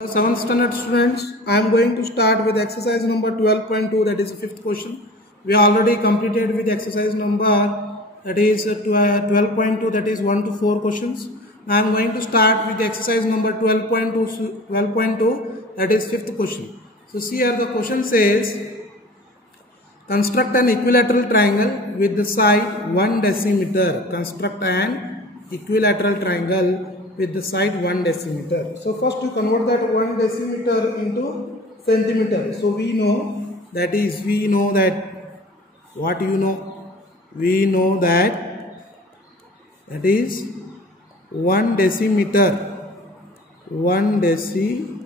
7th standard students, I am going to start with exercise number 12.2, that is the fifth question. We already completed with exercise number that is 12.2, that is 1 to 4 questions. I am going to start with exercise number 12.2, that is fifth question. So see here the question says, construct an equilateral triangle with the side 1 decimeter. Construct an equilateral triangle with the side 1 decimeter. So first you convert that 1 decimeter into centimeter. So we know that what you know? We know that is 1 decimeter. 1 decimeter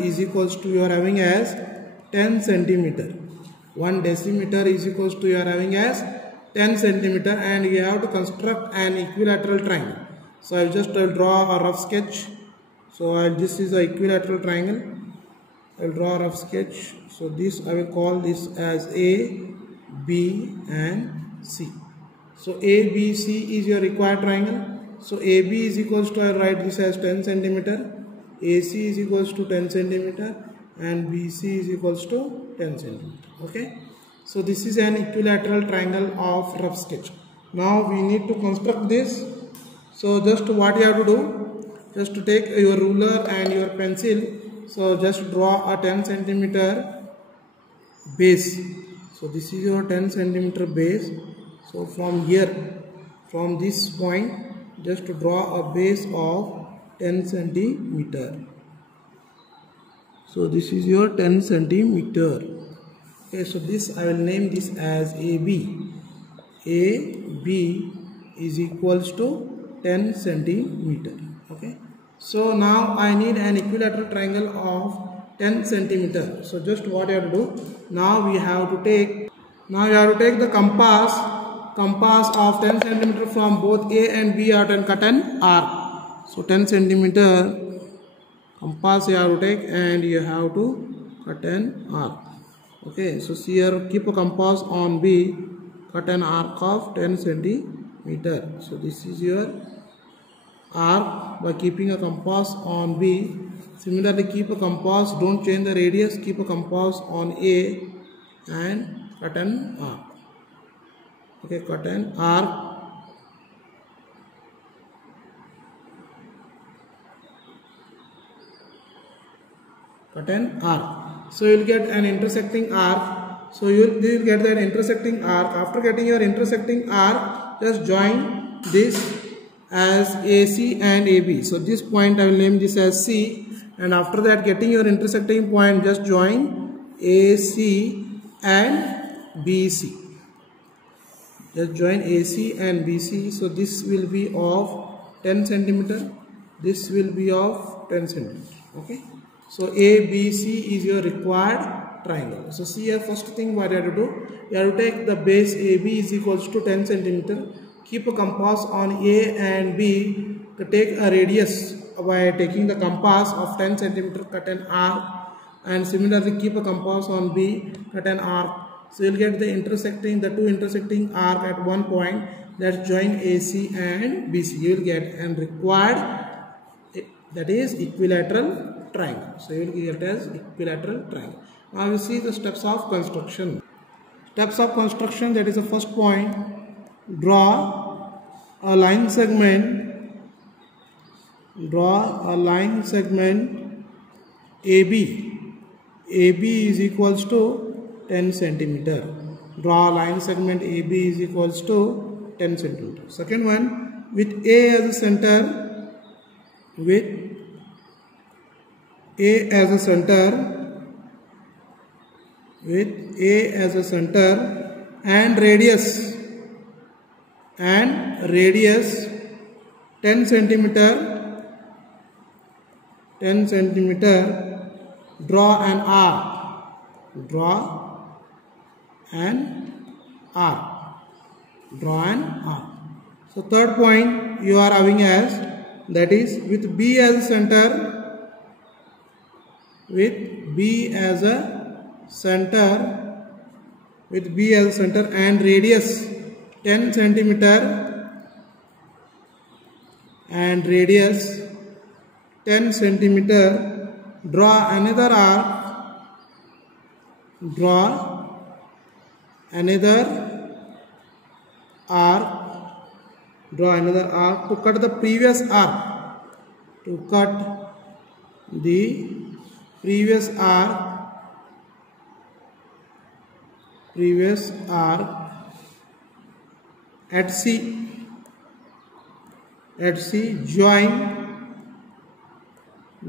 is equals to you are having as 10 centimeter. 1 decimeter is equals to you are having as 10 centimeter, and you have to construct an equilateral triangle. So I will draw a rough sketch. So this is the equilateral triangle. I will draw a rough sketch. So this I will call this as A, B and C. So A, B, C is your required triangle. So AB is equals to, I will write this as 10 centimeter. AC is equals to 10 centimeter and BC is equals to 10 centimeter. Okay. So this is an equilateral triangle of rough sketch. Now we need to construct this. So just what you have to do, just to take your ruler and your pencil. So just draw a 10 centimeter base. So this is your 10 centimeter base. So from here, from this point, just to draw a base of 10 centimeter. So this is your 10 centimeter. Okay, so this I will name this as AB. AB is equals to 10 centimeter. Okay. So now I need an equilateral triangle of 10 centimeter. So just what you have to do? Now we have to take the compass of 10 centimeter from both A and B out and cut an arc. So 10 centimeter compass you have to take and you have to cut an arc. Okay, so here keep a compass on B, cut an arc of 10 centimeter. So this is your arc by keeping a compass on B. Similarly, keep a compass, don't change the radius, keep a compass on A and cut an arc. Okay, cut an arc. Cut an arc. So you will get an intersecting arc. So you will get that intersecting arc. After getting your intersecting arc, just join this as AC and AB. So this point I will name this as C, and after that, getting your intersecting point, just join AC and BC. Just join AC and BC. So this will be of 10 centimeter. This will be of 10 centimeter. Okay. So ABC is your required triangle. So see here, first thing what you have to do, you have to take the base AB is equals to 10 centimeter. Keep a compass on A and B to take a radius by taking the compass of 10 centimeter, cut an arc, and similarly keep a compass on B, cut an arc. So you will get the two intersecting arc at one point. Let's join AC and BC. You will get an required, that is equilateral triangle. So you will get as equilateral triangle. Now we see the steps of construction. Steps of construction, that is the first point. Draw a line segment. Draw a line segment AB. AB is equals to 10 centimeter. Draw a line segment AB is equals to 10 centimeter. Second one, with A as a center. With A as a center. With A as a center and radius 10 centimeter. 10 centimeter. Draw an arc. Draw an arc. Draw an arc. So third point you are having as, that is with B as a center. With B as a center. With B as a center and radius 10 centimeter and radius 10 centimeter, draw another arc, to cut the previous arc, at C,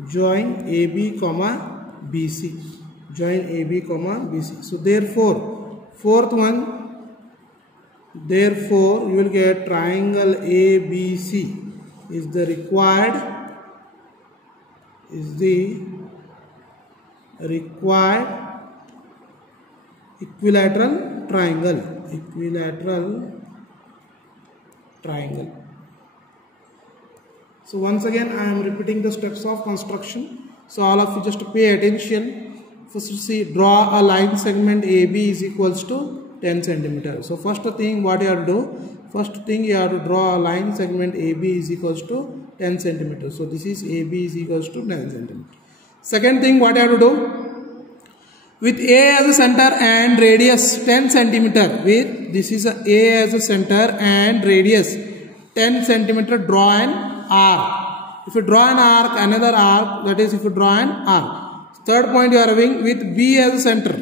join AB, BC. So therefore, fourth one, you will get triangle ABC is the required equilateral triangle. So once again I am repeating the steps of construction. So all of you just pay attention. First see, draw a line segment AB is equals to 10 centimeter. So first thing what you have to do, you have to draw a line segment AB is equals to 10 centimeter. So this is AB is equals to 10 centimeter. Second thing what you have to do, with A as a center and radius 10 centimeter, this is A as a center and radius 10 centimeter, draw an arc. If you draw an arc, another arc, that is if you draw an arc. Third point you are having with B as a center,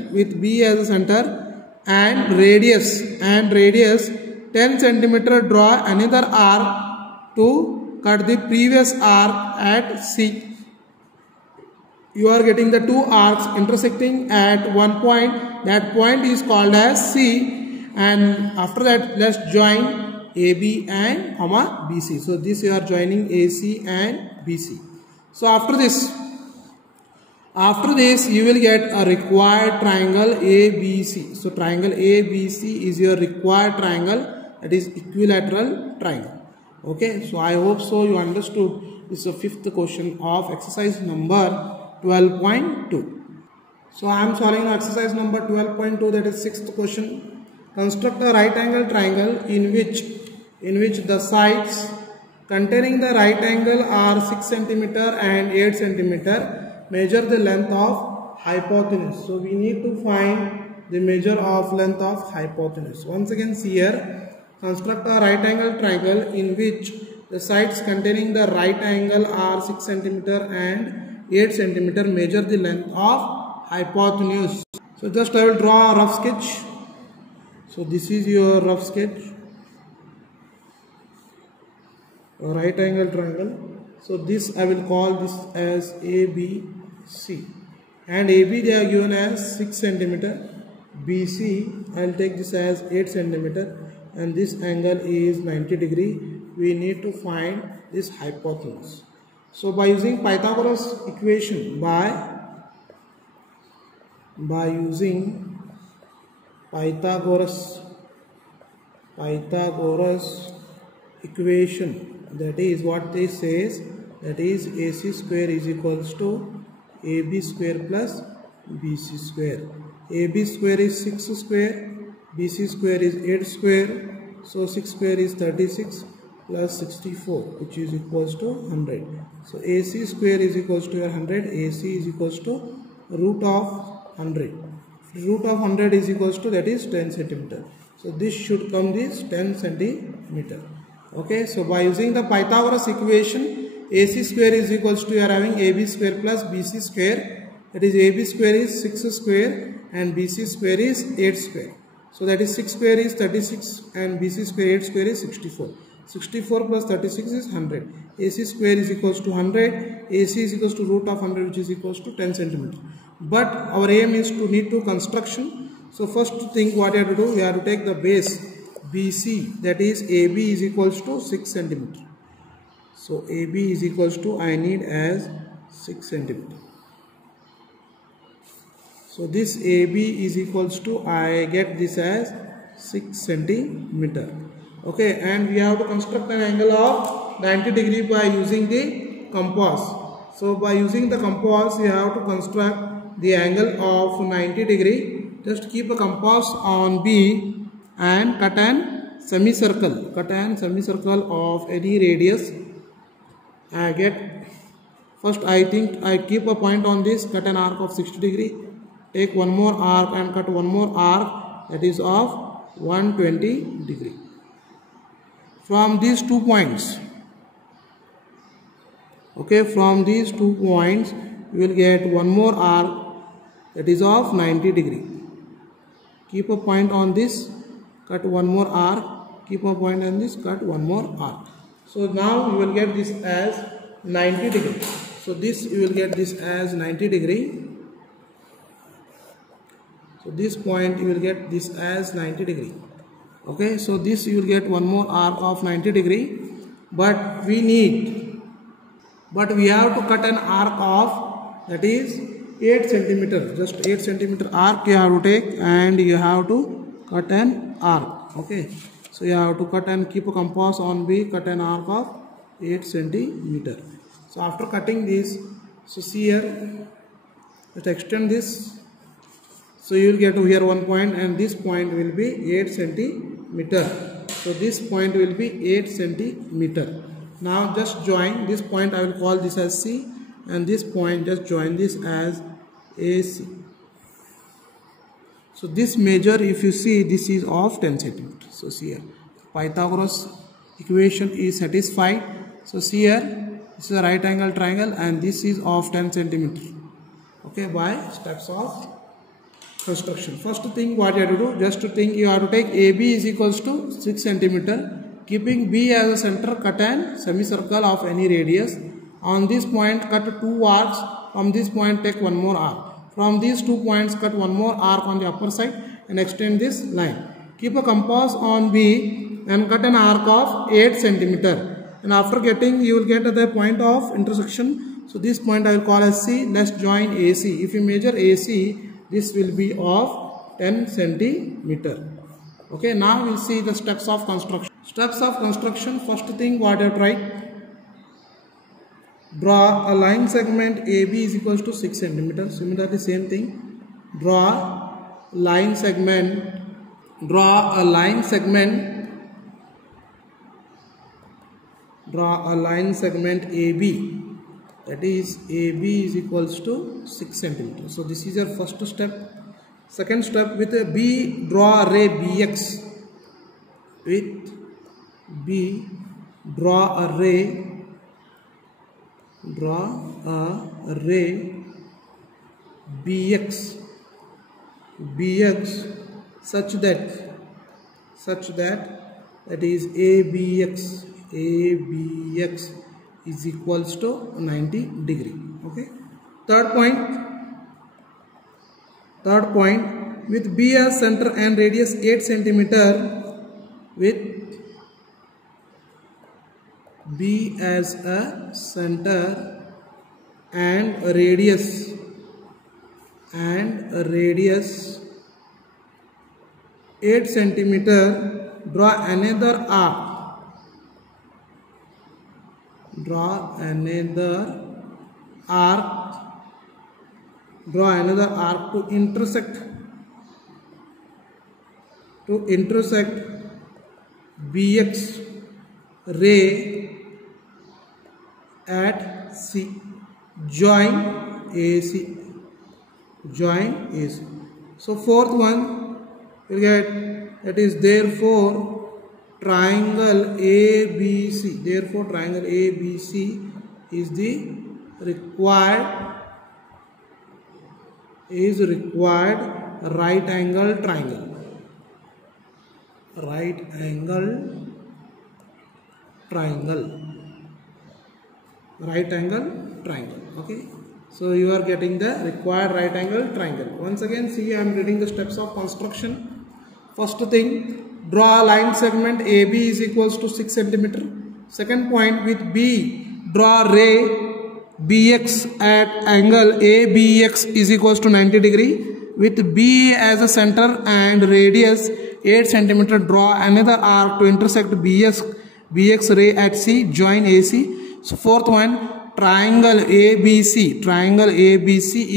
and radius 10 centimeter, draw another arc to cut the previous arc at C. You are getting the two arcs intersecting at one point. That point is called as C, and after that let's join AB and BC. So this you are joining AC and BC. So after this you will get a required triangle ABC. So triangle ABC is your required triangle, that is equilateral triangle. Okay, so I hope so you understood. This is the fifth question of exercise number 12.2. So I am solving exercise number 12.2, that is sixth question. Construct a right angle triangle in which the sides containing the right angle are 6 cm and 8 cm. Measure the length of hypotenuse. So we need to find the measure of length of hypotenuse. Once again see here, construct a right angle triangle in which the sides containing the right angle are 6 cm and 8 cm. Measure the length of hypotenuse. So just I will draw a rough sketch. So this is your rough sketch, a right angle triangle. So this I will call this as ABC, and AB they are given as 6 cm. BC I will take this as 8 cm, and this angle is 90 degree. We need to find this hypotenuse. So by using Pythagoras equation, by using Pythagoras equation, that is what they says, that is AC square is equals to AB square plus BC square. AB square is 6 square, BC square is 8 square, so 6 square is 36 plus 64, which is equals to 100. So AC square is equals to 100, AC is equals to root of 100. Root of 100 is equals to, that is 10 centimeter. So this should come this 10 centimeter. Okay, so by using the Pythagoras equation, AC square is equals to, you are having AB square plus BC square, that is AB square is 6 square and BC square is 8 square. So that is 6 square is 36 and BC square 8 square is 64. 64 plus 36 is 100. AC square is equals to 100, AC is equals to root of 100, which is equals to 10 centimeter. But our aim is to need to construction. So first thing what you have to do, you have to take the base BC, that is AB is equals to 6 centimeter. So AB is equals to, I need as 6 centimeter. So this AB is equals to, I get this as 6 centimeter. Okay, and we have to construct an angle of 90 degree by using the compass. So by using the compass, you have to construct the angle of 90 degree. Just keep a compass on B and cut an semicircle. Cut an semicircle of any radius. I get First I think I keep a point on this, cut an arc of 60 degree, take one more arc and cut one more arc that is of 120 degree. From these 2 points, okay, from these 2 points you will get one more arc that is of 90 degree. Keep a point on this, cut one more arc, keep a point on this, cut one more arc. So now you will get this as 90 degree. So this you will get this as 90 degree. So this point you will get this as 90 degree. Okay, so this you will get one more arc of 90 degree, but we have to cut an arc of, that is 8 centimeter, just 8 centimeter arc you have to take and you have to cut an arc. Okay, so you have to cut and keep a compass on B, cut an arc of 8 centimeter. So after cutting this, so see here, let's extend this. So you will get to here one point and this point will be 8 centimeter. So this point will be 8 centimeter. Now just join this point, I will call this as C, and this point just join this as AC. So this measure, if you see, this is of 10 centimeter. So see here, Pythagoras equation is satisfied. So see here, this is a right angle triangle and this is of 10 centimeter. Okay, by steps of construction. First thing what you have to do, just to think, you have to take AB is equals to 6 centimeter. Keeping B as a center, cut an semicircle of any radius. On this point cut 2 arcs. From this point take one more arc. From these 2 points cut one more arc on the upper side and extend this line. Keep a compass on B and cut an arc of 8 centimeter. And after getting, you will get the point of intersection. So this point I will call as C. Let's join AC. If you measure AC, this will be of 10 centimeter. Okay, now we will see the steps of construction. Steps of construction, first thing what I have tried, draw a line segment AB is equals to 6 centimeter. Similarly same thing, draw a line segment AB, that is AB is equals to 6 centimeter. So this is your first step. Second step, with a B, draw a ray BX. With B, draw a ray BX such that that is ABX is equals to 90 degree. Okay. Third point, with B as center and radius 8 centimeter, with B as a center and a radius 8 centimeter, draw another arc to intersect BX ray at C. Join AC. So fourth one you get, that is therefore triangle ABC. Therefore triangle ABC is the required right angle triangle. Right angle triangle. Okay, so you are getting the required right angle triangle. Once again, see, I am reading the steps of construction. First thing, draw a line segment AB is equals to 6 centimeter. Second point, with B, draw ray BX at angle ABX is equals to 90 degree. With B as a center and radius 8 centimeter, draw another arc to intersect BX ray at C. Join AC. So fourth one, triangle ABC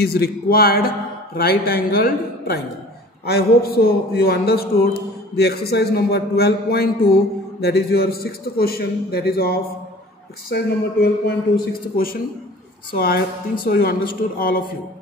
is required right angled triangle. I hope so you understood the exercise number 12.2, that is your 6th question, that is of exercise number 12.2, 6th question. So I think so you understood, all of you.